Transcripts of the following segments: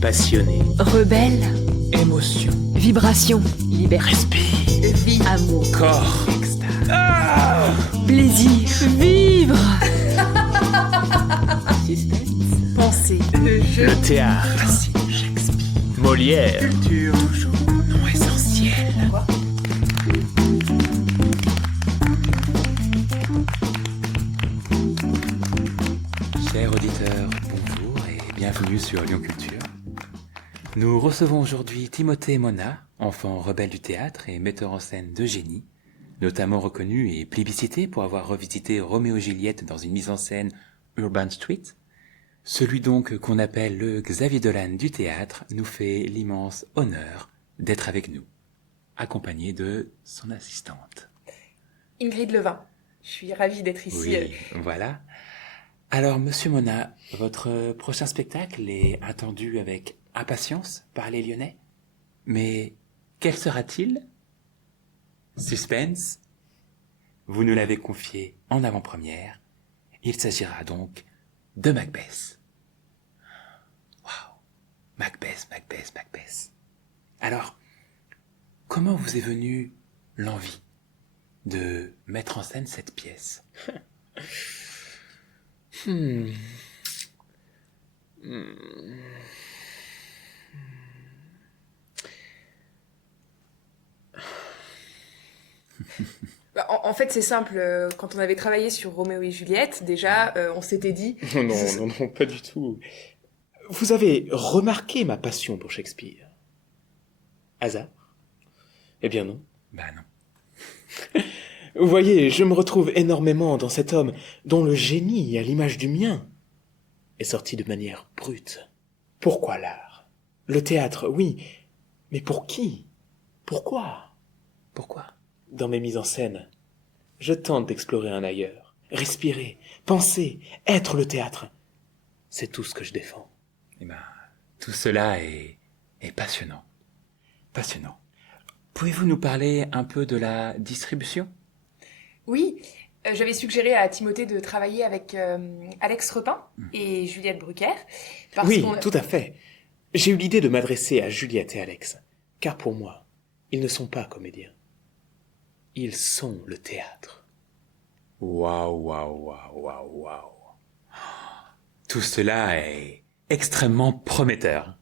Passionné. Rebelle. Émotion. Vibration. Liberté. Respire. Vie. Amour. Corps. Extase. Plaisir. Vivre. Suspense. Pensée. Le jeu. Le théâtre. Racine. Shakespeare. Molière. Culture. Toujours non essentiel. Pourquoi? Chers auditeurs, bonjour et bienvenue sur Lyon Culture. Nous recevons aujourd'hui Timothée Mona, enfant rebelle du théâtre et metteur en scène de génie, notamment reconnu et plébiscité pour avoir revisité Roméo et Juliette dans une mise en scène Urban Street. Celui donc qu'on appelle le Xavier Dolan du théâtre nous fait l'immense honneur d'être avec nous, accompagné de son assistante. Ingrid Levin. Je suis ravie d'être ici. Oui, voilà. Alors, Monsieur Mona, votre prochain spectacle est attendu avec impatience par les Lyonnais. Mais quel sera-t-il? Suspense. Vous nous l'avez confié en avant-première. Il s'agira donc de Macbeth. Waouh! Macbeth. Alors, comment vous est venue l'envie de mettre en scène cette pièce? En fait, c'est simple. Quand on avait travaillé sur Roméo et Juliette, déjà, on s'était dit... Non, pas du tout. Vous avez remarqué ma passion pour Shakespeare. Hasard? Eh bien non. Bah non. Vous voyez, je me retrouve énormément dans cet homme dont le génie, à l'image du mien, est sorti de manière brute. Pourquoi l'art? Le théâtre, oui, mais pour qui? Pourquoi? Dans mes mises en scène, je tente d'explorer un ailleurs, respirer, penser, être le théâtre. C'est tout ce que je défends. Eh ben, tout cela est passionnant. Passionnant. Pouvez-vous nous parler un peu de la distribution? Oui, j'avais suggéré à Timothée de travailler avec Alex Repin et Juliette Brucker. Oui, tout à fait. J'ai eu l'idée de m'adresser à Juliette et Alex, car pour moi, ils ne sont pas comédiens. Ils sont le théâtre. Waouh. Tout cela est extrêmement prometteur.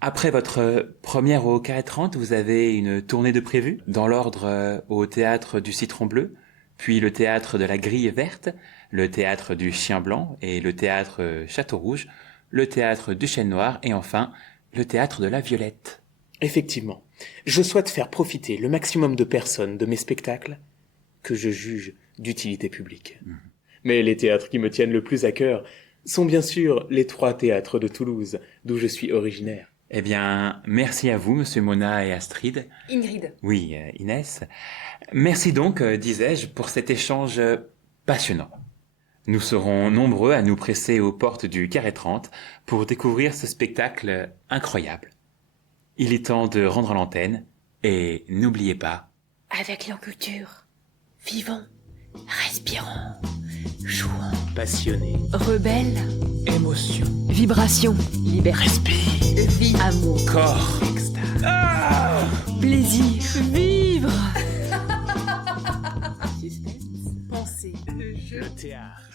Après votre première au Carré 30, vous avez une tournée de prévue, dans l'ordre au théâtre du Citron Bleu, puis le théâtre de la Grille Verte, le théâtre du Chien Blanc et le théâtre Château Rouge, le théâtre du Chêne Noir et enfin le théâtre de la Violette. Effectivement, je souhaite faire profiter le maximum de personnes de mes spectacles que je juge d'utilité publique. Mais les théâtres qui me tiennent le plus à cœur sont bien sûr les 3 théâtres de Toulouse, d'où je suis originaire. Eh bien, merci à vous, Monsieur Mona et Astrid. Ingrid. Oui, Inès. Merci donc, disais-je, pour cet échange passionnant. Nous serons nombreux à nous presser aux portes du Carré 30 pour découvrir ce spectacle incroyable. Il est temps de rendre l'antenne et n'oubliez pas... Avec Lyon Culture. Vivons. Respirons. Jouons. Passionné. Rebelle. Émotion. Vibration. Liberté. Respire. Vie. Amour. Corps. Extase. Plaisir. Vivre. Suspense. Pensée. Le jeu. Le théâtre.